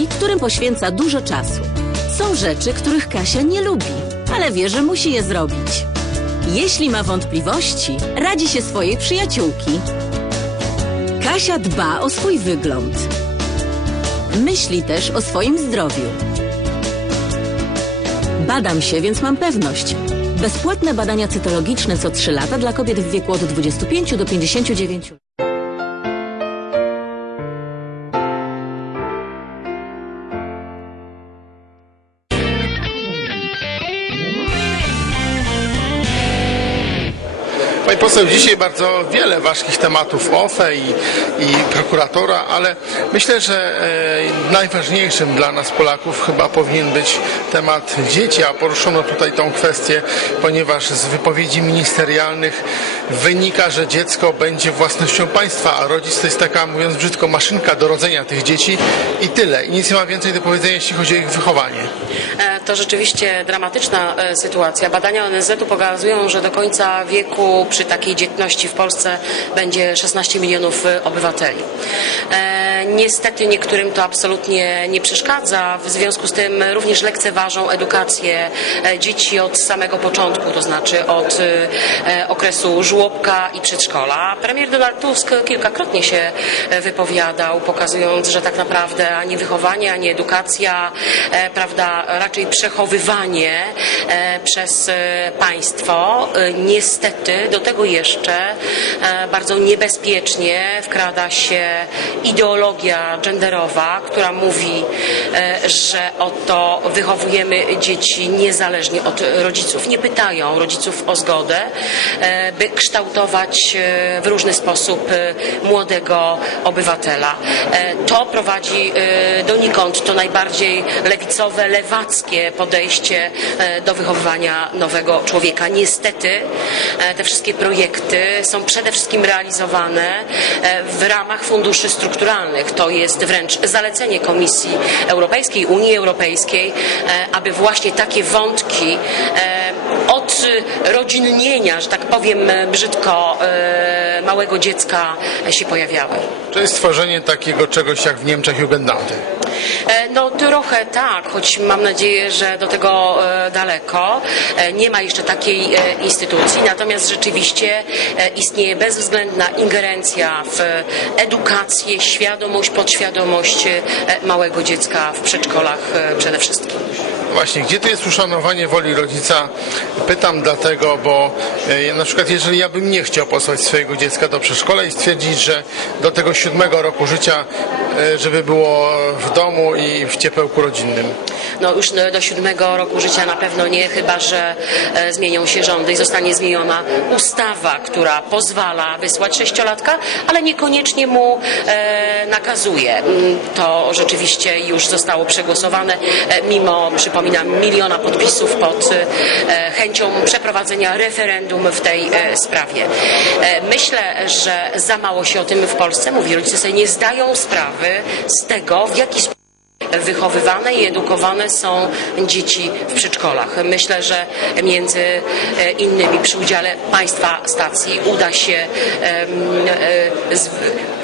obowiązki, którym poświęca dużo czasu. Są rzeczy, których Kasia nie lubi, ale wie, że musi je zrobić. Jeśli ma wątpliwości, radzi się swojej przyjaciółki. Kasia dba o swój wygląd. Myśli też o swoim zdrowiu. Badam się, więc mam pewność. Bezpłatne badania cytologiczne co 3 lata dla kobiet w wieku od 25 do 59 poseł, dzisiaj bardzo wiele ważkich tematów OFE i, i prokuratora, ale myślę, że e, najważniejszym dla nas Polaków chyba powinien być temat dzieci, a poruszono tutaj tą kwestię, ponieważ z wypowiedzi ministerialnych wynika, że dziecko będzie własnością państwa, a rodzic to jest taka, mówiąc brzydko, maszynka do rodzenia tych dzieci i tyle. I nic nie ma więcej do powiedzenia, jeśli chodzi o ich wychowanie. To rzeczywiście dramatyczna e, sytuacja. Badania ONZ-u pokazują, że do końca wieku przy takiej dzietności w Polsce będzie 16 milionów e, obywateli. E, Niestety niektórym to absolutnie nie przeszkadza. W związku z tym również lekceważą edukację dzieci od samego początku, to znaczy od okresu żłobka i przedszkola. Premier Donald Tusk kilkakrotnie się wypowiadał, pokazując, że tak naprawdę ani wychowanie, ani edukacja, prawda, raczej przechowywanie e, przez e, państwo. E, Niestety do tego jeszcze bardzo niebezpiecznie wkrada się ideologia genderowa, która mówi, że oto wychowujemy dzieci niezależnie od rodziców. Nie pytają rodziców o zgodę, by kształtować w różny sposób młodego obywatela. To prowadzi donikąd to najbardziej lewicowe, lewackie podejście e, do wychowywania nowego człowieka. Niestety e, te wszystkie projekty są przede wszystkim realizowane e, w ramach funduszy strukturalnych. To jest wręcz zalecenie Komisji Europejskiej, Unii Europejskiej, aby właśnie takie wątki od rodzinnienia, że tak powiem brzydko, małego dziecka się pojawiały. To jest stworzenie takiego czegoś jak w Niemczech Jugendamty. E, No trochę tak, choć mam nadzieję, że do tego e, daleko. E, Nie ma jeszcze takiej instytucji, natomiast rzeczywiście istnieje bezwzględna ingerencja w edukację, świadomość, podświadomość małego dziecka w przedszkolach przede wszystkim. Właśnie, gdzie tu jest uszanowanie woli rodzica? Pytam dlatego, bo e, na przykład jeżeli ja bym nie chciał posłać swojego dziecka do przedszkola i stwierdzić, że do tego siódmego roku życia, e, żeby było w domu i w ciepełku rodzinnym. No już do do siódmego roku życia na pewno nie, chyba że e, zmienią się rządy i zostanie zmieniona ustawa, która pozwala wysłać sześciolatka, ale niekoniecznie mu e, nakazuje. Mm, To rzeczywiście już zostało przegłosowane, e, mimo, przypominam, miliona podpisów pod e, chęcią przeprowadzenia referendum w tej e, sprawie. E, Myślę, że za mało się o tym w Polsce mówi. Rodzice sobie nie zdają sprawy z tego, w jaki sposób wychowywane i edukowane są dzieci w przedszkolach. Myślę, że między innymi przy udziale państwa stacji uda się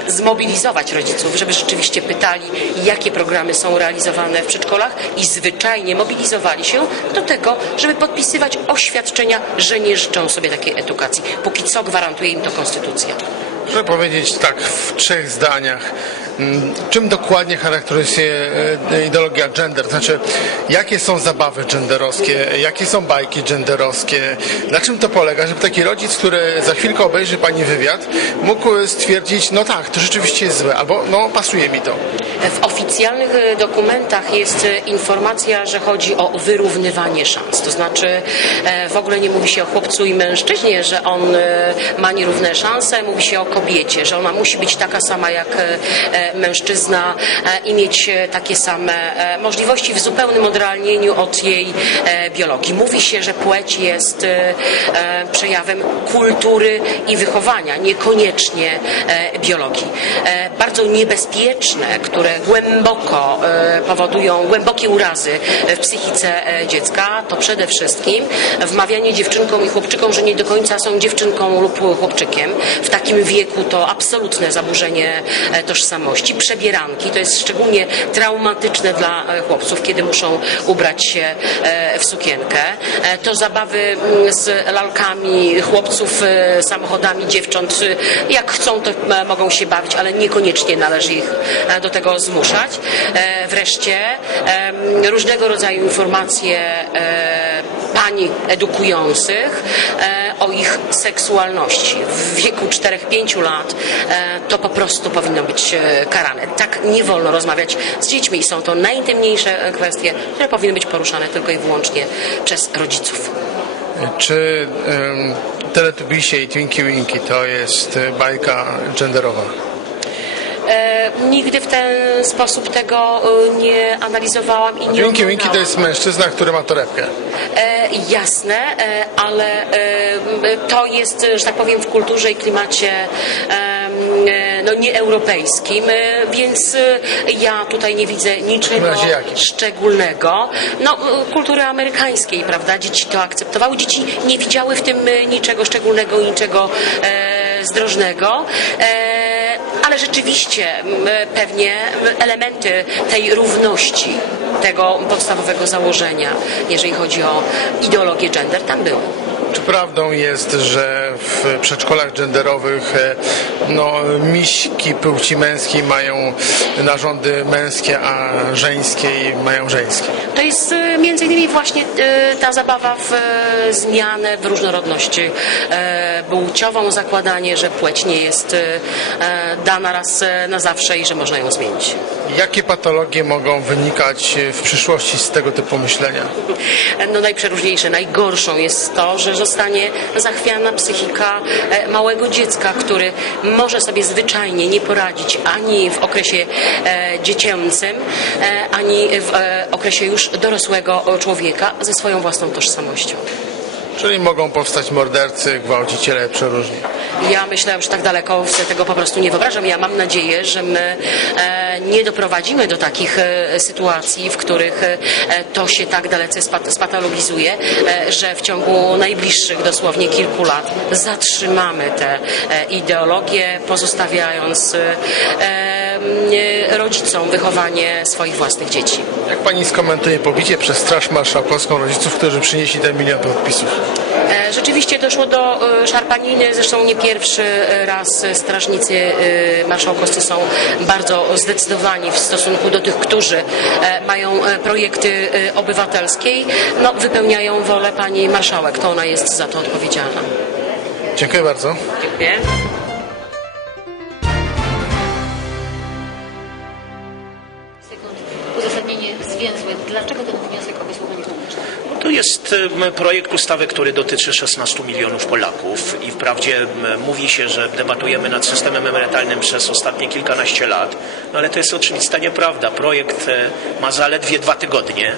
zmobilizować rodziców, żeby rzeczywiście pytali, jakie programy są realizowane w przedszkolach i zwyczajnie mobilizowali się do tego, żeby podpisywać oświadczenia, że nie życzą sobie takiej edukacji. Póki co gwarantuje im to konstytucja. Proszę powiedzieć tak w trzech zdaniach, mm, czym dokładnie charakteryzuje e, ideologia gender? Znaczy, jakie są zabawy genderowskie, jakie są bajki genderowskie, na czym to polega, żeby taki rodzic, który za chwilkę obejrzy Pani wywiad, mógł stwierdzić, no tak, to rzeczywiście jest złe, albo no pasuje mi to. W oficjalnych e, dokumentach jest e, informacja, że chodzi o wyrównywanie szans. To znaczy w ogóle nie mówi się o chłopcu i mężczyźnie, że on ma nierówne szanse, mówi się o kobiecie, że ona musi być taka sama jak e, e, mężczyzna e, i mieć takie same możliwości w zupełnym odrealnieniu od jej biologii. Mówi się, że płeć jest przejawem kultury i wychowania, niekoniecznie biologii. Bardzo niebezpieczne, które głęboko powodują głębokie urazy w psychice dziecka, to przede wszystkim wmawianie dziewczynkom i chłopczykom, że nie do końca są dziewczynką lub chłopczykiem. W takim wieku to absolutne zaburzenie e, tożsamości. przebieranki. To jest szczególnie traumatyczne dla e, chłopców, kiedy muszą ubrać się e, w sukienkę. To zabawy mm, z lalkami chłopców, samochodami dziewcząt. Jak chcą, to mogą się bawić, ale niekoniecznie należy ich do tego zmuszać. Wreszcie różnego rodzaju informacje pań edukujących o ich seksualności. W wieku 4-5 lat e, to po prostu powinno być e, karane. Tak nie wolno rozmawiać z dziećmi i są to najintymniejsze e, kwestie, które powinny być poruszane tylko i wyłącznie przez rodziców. Czy um, i Twinkie Winky to jest bajka genderowa? Nigdy w ten sposób tego e, nie analizowałam i nie Twinkie Winky to jest mężczyzna, który ma torebkę. E, jasne, e, ale e, to jest, że tak powiem, w kulturze i klimacie e, no, nieeuropejskim, więc ja tutaj nie widzę niczego szczególnego. No, kultury amerykańskiej, prawda? Dzieci to akceptowały, dzieci nie widziały w tym niczego szczególnego, niczego e, zdrożnego. E, ale rzeczywiście pewnie elementy tej równości, tego podstawowego założenia, jeżeli chodzi o ideologię gender, tam były. Prawdą jest, że w przedszkolach genderowych e, no, miśki płci męskiej mają narządy męskie, a żeńskiej mają żeńskie? To jest e, między innymi właśnie e, ta zabawa w zmianę, w różnorodność płciową, zakładanie, że płeć nie jest dana raz na zawsze i że można ją zmienić. Jakie patologie mogą wynikać e, w przyszłości z tego typu myślenia? no najprzeróżniejsze, najgorszą jest to, że zostanie zachwiana psychika e, małego dziecka, który może sobie zwyczajnie nie poradzić ani w okresie e, dziecięcym, ani w okresie już dorosłego człowieka ze swoją własną tożsamością. Czyli mogą powstać mordercy, gwałciciele przeróżni. Ja myślę, że tak daleko sobie tego po prostu nie wyobrażam. Ja mam nadzieję, że my e, nie doprowadzimy do takich e, sytuacji, w których e, to się tak dalece spat, spatologizuje, że w ciągu najbliższych dosłownie kilku lat zatrzymamy tę e, ideologię, pozostawiając rodzicom wychowanie swoich własnych dzieci. Jak pani skomentuje pobicie przez Straż Marszałkowską rodziców, którzy przynieśli ten milion podpisów? E, Rzeczywiście doszło do e, szarpaniny, zresztą nie pierwszy raz strażnicy e, marszałkowscy są bardzo zdecydowani w stosunku do tych, którzy e, mają e, projekty e, obywatelskiej, no, wypełniają wolę pani marszałek, to ona jest za to odpowiedzialna. Dziękuję bardzo. Dziękuję. Zwięzłe. Dlaczego ten wniosek o wysłuchanie publiczne? To jest projekt ustawy, który dotyczy 16 milionów Polaków i wprawdzie mówi się, że debatujemy nad systemem emerytalnym przez ostatnie kilkanaście lat, no ale to jest oczywista nieprawda. Projekt e, ma zaledwie dwa tygodnie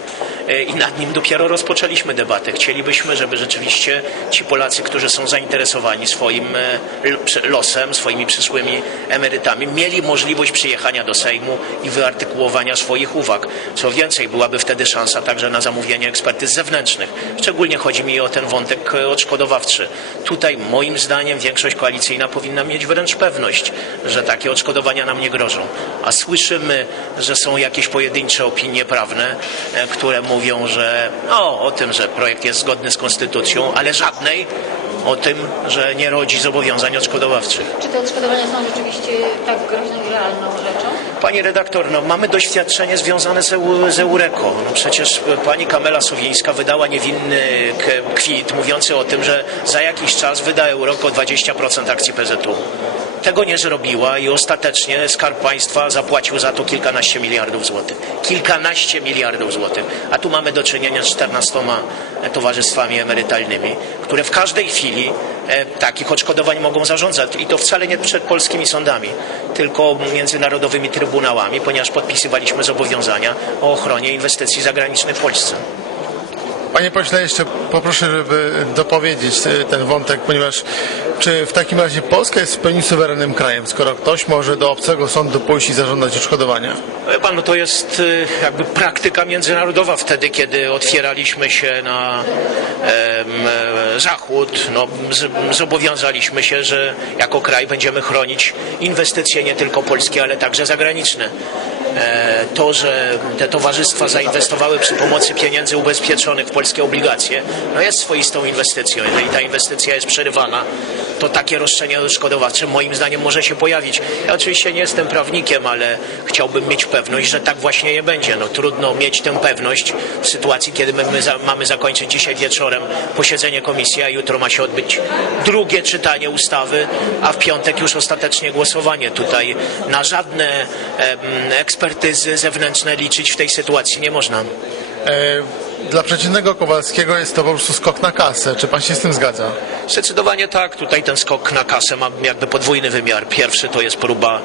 i nad nim dopiero rozpoczęliśmy debatę. Chcielibyśmy, żeby rzeczywiście ci Polacy, którzy są zainteresowani swoim e, losem, swoimi przyszłymi emerytami, mieli możliwość przyjechania do Sejmu i wyartykułowania swoich uwag. Co więcej, byłaby wtedy szansa także na zamówienie ekspertyz zewnętrznych. Szczególnie chodzi mi o ten wątek e, odszkodowawczy. Tutaj moim zdaniem większość koalicyjna powinna mieć wręcz pewność, że takie odszkodowania nam nie grożą. A słyszymy, że są jakieś pojedyncze opinie prawne, e, które mówią, że no, o tym, że projekt jest zgodny z konstytucją, ale żadnej o tym, że nie rodzi zobowiązań odszkodowawczych. Czy te odszkodowania są rzeczywiście tak groźną i realną rzeczą? Pani redaktor, no, mamy doświadczenie związane z, EU, z Eureko. No, przecież pani Kamela Sowińska wydała niewinny kwit mówiący o tym, że za jakiś czas wyda Euroko 20% akcji PZU. Tego nie zrobiła i ostatecznie Skarb Państwa zapłacił za to kilkanaście miliardów złotych. Kilkanaście miliardów złotych. A tu mamy do czynienia z 14 towarzystwami emerytalnymi, które w każdej chwili e, takich odszkodowań mogą zarządzać. I to wcale nie przed polskimi sądami, tylko międzynarodowymi trybunałami, ponieważ podpisywaliśmy zobowiązania o ochronie inwestycji zagranicznych w Polsce. Panie pośle, jeszcze poproszę, żeby dopowiedzieć e, ten wątek, ponieważ czy w takim razie Polska jest w pełni suwerennym krajem, skoro ktoś może do obcego sądu pójść i zażądać odszkodowania? Wie Pan, no to jest y, jakby praktyka międzynarodowa wtedy, kiedy otwieraliśmy się na em, e, zachód, no, z, zobowiązaliśmy się, że jako kraj będziemy chronić inwestycje nie tylko polskie, ale także zagraniczne. E, To, że te towarzystwa zainwestowały przy pomocy pieniędzy ubezpieczonych w polskie obligacje, no jest swoistą inwestycją. Jeżeli ta inwestycja jest przerywana, to takie roszczenie odszkodowawcze moim zdaniem może się pojawić. Ja oczywiście nie jestem prawnikiem, ale chciałbym mieć pewność, że tak właśnie nie będzie. No, trudno mieć tę pewność w sytuacji, kiedy my, mamy zakończyć dzisiaj wieczorem posiedzenie komisji, a jutro ma się odbyć drugie czytanie ustawy, a w piątek już ostatecznie głosowanie. Tutaj na żadne em, ekspertyzy zewnętrzne liczyć w tej sytuacji nie można. E, Dla przeciętnego Kowalskiego jest to po prostu skok na kasę. Czy pan się z tym zgadza? Zdecydowanie tak. Tutaj ten skok na kasę ma jakby podwójny wymiar. Pierwszy to jest próba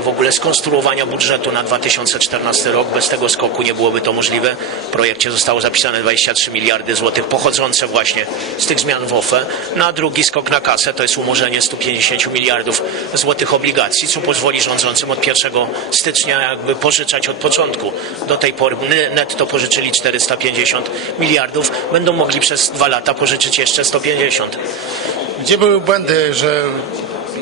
w ogóle skonstruowania budżetu na 2014 rok. Bez tego skoku nie byłoby to możliwe. W projekcie zostało zapisane 23 miliardy złotych pochodzące właśnie z tych zmian w OFE. Na drugi skok na kasę to jest umorzenie 150 miliardów złotych obligacji, co pozwoli rządzącym od 1 stycznia jakby pożyczać od początku. Do tej pory netto pożyczyli 450 miliardów. Będą mogli przez dwa lata pożyczyć jeszcze 150. Gdzie były błędy, że,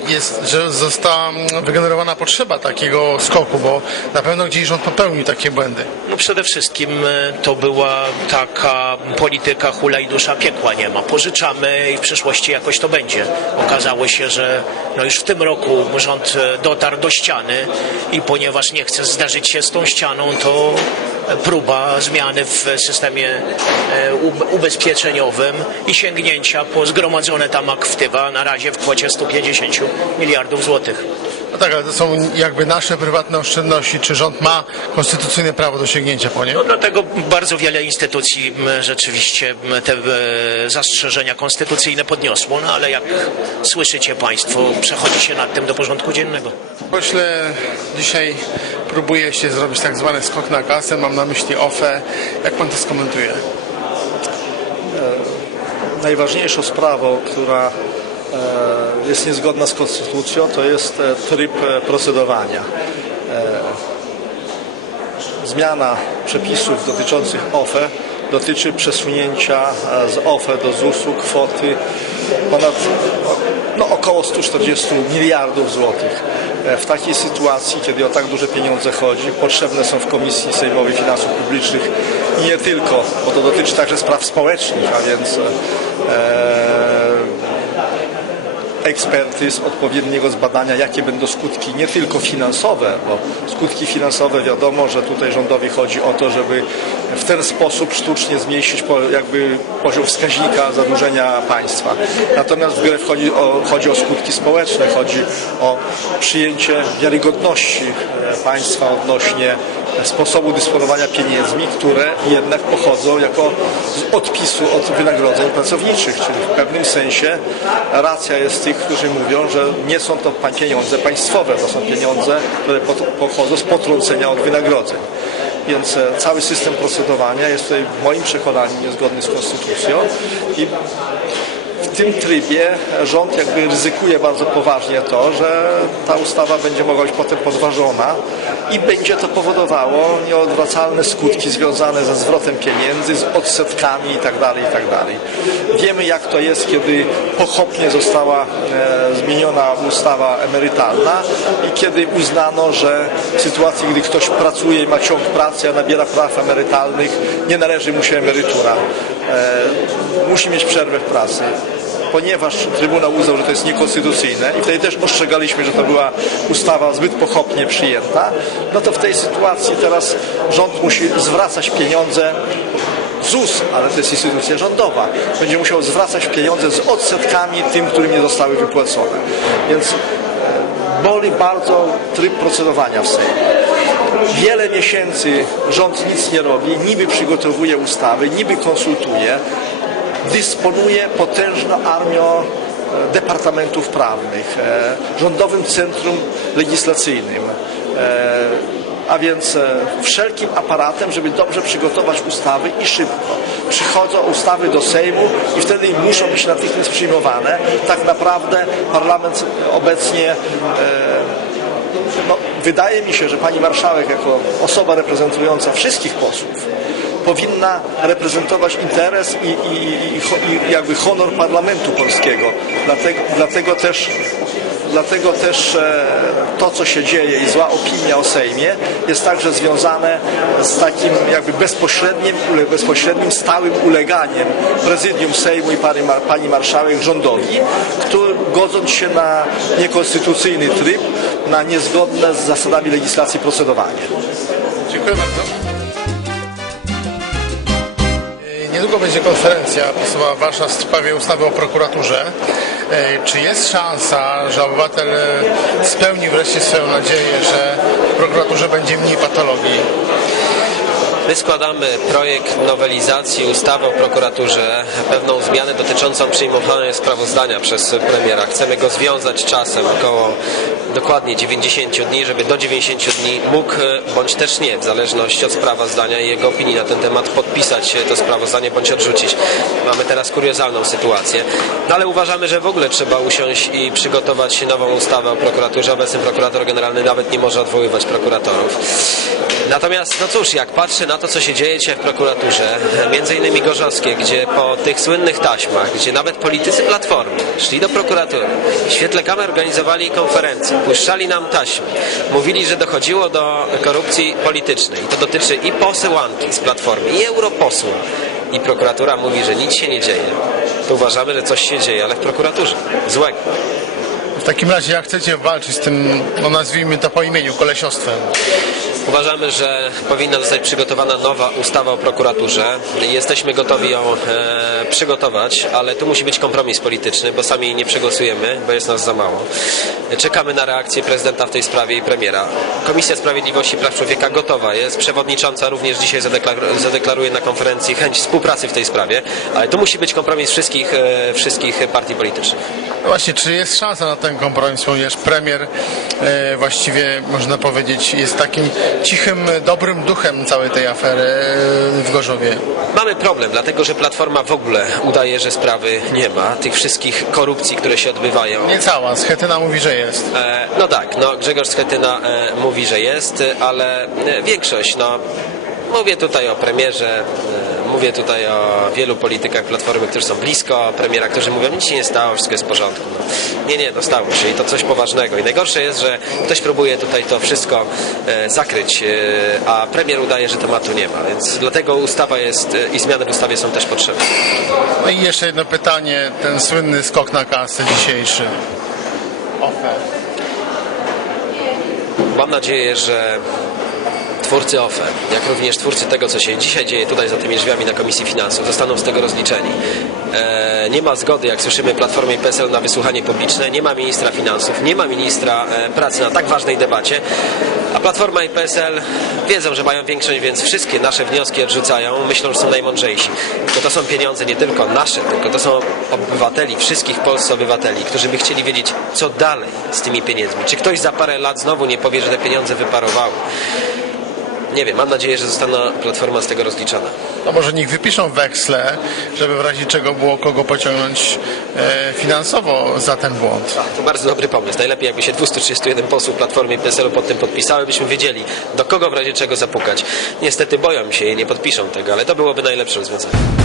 jest, że została wygenerowana potrzeba takiego skoku, bo na pewno gdzieś rząd popełnił takie błędy. No przede wszystkim e, to była taka polityka hula i dusza piekła nie ma. Pożyczamy i w przyszłości jakoś to będzie. Okazało się, że no już w tym roku rząd e, dotarł do ściany i ponieważ nie chce zdarzyć się z tą ścianą, to próba zmiany w systemie e, ub- ubezpieczeniowym i sięgnięcia po zgromadzone tam aktywa na razie w kwocie 150 miliardów złotych. No tak, ale to są jakby nasze prywatne oszczędności. Czy rząd ma konstytucyjne prawo do sięgnięcia po nie? No dlatego bardzo wiele instytucji rzeczywiście te e, zastrzeżenia konstytucyjne podniosło, no ale jak słyszycie Państwo, przechodzi się nad tym do porządku dziennego. Pośle, dzisiaj próbuje się zrobić tak zwany skok na kasę, mam na myśli OFE. Jak pan to skomentuje? najważniejszą sprawą, która e, jest niezgodna z konstytucją, to jest e, tryb e, procedowania. E, Zmiana przepisów dotyczących OFE dotyczy przesunięcia e, z OFE do ZUS-u kwoty ponad no, około 140 miliardów złotych. E, W takiej sytuacji, kiedy o tak duże pieniądze chodzi, potrzebne są w Komisji Sejmowej Finansów Publicznych i nie tylko, bo to dotyczy także spraw społecznych, a więc e, ekspertyz, odpowiedniego zbadania, jakie będą skutki nie tylko finansowe, bo skutki finansowe wiadomo, że tutaj rządowi chodzi o to, żeby w ten sposób sztucznie zmniejszyć jakby poziom wskaźnika zadłużenia państwa. Natomiast w grę o, chodzi o skutki społeczne, chodzi o przyjęcie wiarygodności e, państwa odnośnie sposobu dysponowania pieniędzmi, które jednak pochodzą jako z odpisu od wynagrodzeń pracowniczych, czyli w pewnym sensie racja jest tych, którzy mówią, że nie są to pieniądze państwowe, to są pieniądze, które pochodzą z potrącenia od wynagrodzeń. Więc e, cały system procedowania jest tutaj w moim przekonaniu niezgodny z konstytucją i w tym trybie rząd jakby ryzykuje bardzo poważnie to, że ta ustawa będzie mogła być potem podważona i będzie to powodowało nieodwracalne skutki związane ze zwrotem pieniędzy, z odsetkami itd. itd. Wiemy jak to jest, kiedy pochopnie została e, zmieniona ustawa emerytalna i kiedy uznano, że w sytuacji, gdy ktoś pracuje i ma ciąg pracy, a nabiera praw emerytalnych, nie należy mu się emerytura. E, musi mieć przerwę w pracy ponieważ Trybunał uznał, że to jest niekonstytucyjne i wtedy też ostrzegaliśmy, że to była ustawa zbyt pochopnie przyjęta, no to w tej sytuacji teraz rząd musi zwracać pieniądze ZUS, ale to jest instytucja rządowa, będzie musiał zwracać pieniądze z odsetkami tym, którym nie zostały wypłacone. Więc e, boli bardzo tryb procedowania w Sejmie. Wiele miesięcy rząd nic nie robi, niby przygotowuje ustawy, niby konsultuje, dysponuje potężną armią e, departamentów prawnych, e, rządowym centrum legislacyjnym, e, a więc wszelkim aparatem, żeby dobrze przygotować ustawy i szybko. Przychodzą ustawy do Sejmu i wtedy muszą być natychmiast przyjmowane. Tak naprawdę parlament obecnie no, wydaje mi się, że pani marszałek jako osoba reprezentująca wszystkich posłów powinna reprezentować interes i, i, i, i jakby honor parlamentu polskiego. Dlatego, dlatego też Dlatego też e, to, co się dzieje i zła opinia o Sejmie jest także związane z takim jakby bezpośrednim, bezpośrednim stałym uleganiem prezydium Sejmu i pani, pani marszałek rządowi, który godząc się na niekonstytucyjny tryb, na niezgodne z zasadami legislacji procedowanie. Dziękuję bardzo. Niedługo będzie konferencja prasowa Warszaw w sprawie ustawy o prokuraturze. E, Czy jest szansa, że obywatel e, spełni wreszcie swoją nadzieję, że w prokuraturze będzie mniej patologii? My składamy projekt nowelizacji ustawy o prokuraturze, pewną zmianę dotyczącą przyjmowania sprawozdania przez premiera. Chcemy go związać czasem około dokładnie 90 dni, żeby do 90 dni mógł, e, bądź też nie, w zależności od sprawozdania i jego opinii na ten temat, podpisać e, to sprawozdanie bądź odrzucić. Mamy teraz kuriozalną sytuację, no ale uważamy, że w ogóle trzeba usiąść i przygotować nową ustawę o prokuraturze. Obecny prokurator generalny nawet nie może odwoływać prokuratorów. Natomiast, no cóż, jak patrzę na to, co się dzieje dzisiaj w prokuraturze, między innymi Gorzowskie, gdzie po tych słynnych taśmach, gdzie nawet politycy Platformy szli do prokuratury, w świetle kamer organizowali konferencje, puszczali nam taśmy, mówili, że dochodziło do korupcji politycznej i to dotyczy i posełanki z Platformy, i europosła. I prokuratura mówi, że nic się nie dzieje. To uważamy, że coś się dzieje, ale w prokuraturze. Złego. W takim razie jak chcecie walczyć z tym, no nazwijmy to po imieniu, kolesiostwem? Uważamy, że powinna zostać przygotowana nowa ustawa o prokuraturze. Jesteśmy gotowi ją e, przygotować, ale tu musi być kompromis polityczny, bo sami jej nie przegłosujemy, bo jest nas za mało. Czekamy na reakcję prezydenta w tej sprawie i premiera. Komisja Sprawiedliwości i Praw Człowieka gotowa jest. Przewodnicząca również dzisiaj zadeklar- zadeklaruje na konferencji chęć współpracy w tej sprawie, ale tu musi być kompromis wszystkich, e, wszystkich partii politycznych. No właśnie, czy jest szansa na ten kompromis, ponieważ premier e, właściwie, można powiedzieć, jest takim cichym, dobrym duchem całej tej afery e, w Gorzowie? Mamy problem, dlatego że Platforma w ogóle udaje, że sprawy nie ma. Tych wszystkich korupcji, które się odbywają. Nie cała, Schetyna mówi, że jest. E, no tak, no Grzegorz Schetyna e, mówi, że jest, ale e, większość, no mówię tutaj o premierze, mówię tutaj o wielu politykach Platformy, którzy są blisko premiera, którzy mówią, nic się nie stało, wszystko jest w porządku. No, nie, nie, no stało się i to coś poważnego. I najgorsze jest, że ktoś próbuje tutaj to wszystko e, zakryć, e, a premier udaje, że tematu nie ma, więc dlatego ustawa jest e, i zmiany w ustawie są też potrzebne. No i jeszcze jedno pytanie, ten słynny skok na kasę dzisiejszy. Ofer. Mam nadzieję, że twórcy OFE, jak również twórcy tego, co się dzisiaj dzieje tutaj za tymi drzwiami na Komisji Finansów, zostaną z tego rozliczeni. E, nie ma zgody, jak słyszymy, Platformy PSL na wysłuchanie publiczne, nie ma ministra finansów, nie ma ministra e, pracy na tak ważnej debacie, a Platforma i PSL wiedzą, że mają większość, więc wszystkie nasze wnioski odrzucają, myślą, że są najmądrzejsi. Tylko to są pieniądze nie tylko nasze, tylko to są obywateli, wszystkich polskich obywateli, którzy by chcieli wiedzieć, co dalej z tymi pieniędzmi. Czy ktoś za parę lat znowu nie powie, że te pieniądze wyparowały. Nie wiem, mam nadzieję, że zostanie Platforma z tego rozliczona. No może niech wypiszą weksle, żeby w razie czego było kogo pociągnąć e, finansowo za ten błąd. To bardzo dobry pomysł. Najlepiej jakby się 231 posłów Platformy i PSL-u pod tym podpisały, byśmy wiedzieli, do kogo w razie czego zapukać. Niestety boją się i nie podpiszą tego, ale to byłoby najlepsze rozwiązanie.